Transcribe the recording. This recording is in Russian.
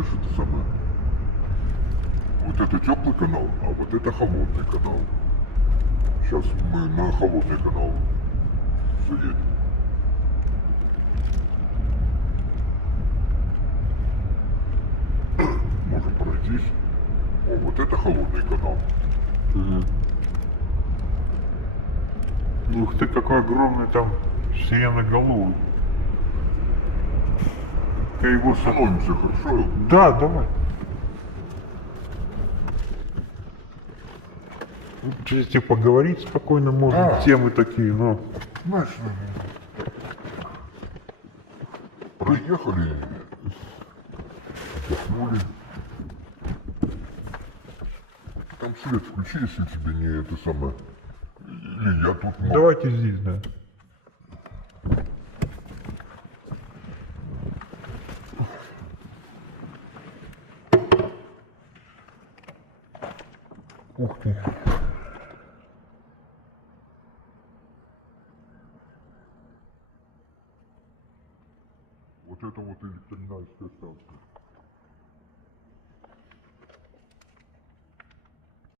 знаешь, это самое. Вот это теплый канал, а вот это холодный канал. Сейчас мы на холодный канал заедем. Можем пройтись. О, вот это холодный канал. Угу. Ух ты, какой огромный там сиреноголовый. Его... Становимся, хорошо? Да, давай. Если поговорить спокойно можно, темы такие, но... Знаешь, проехали, отдохнули. Там свет включи, если тебе не это самое. Или я тут могу. Давайте здесь, да. Ух ты. Вот это вот электродинамическая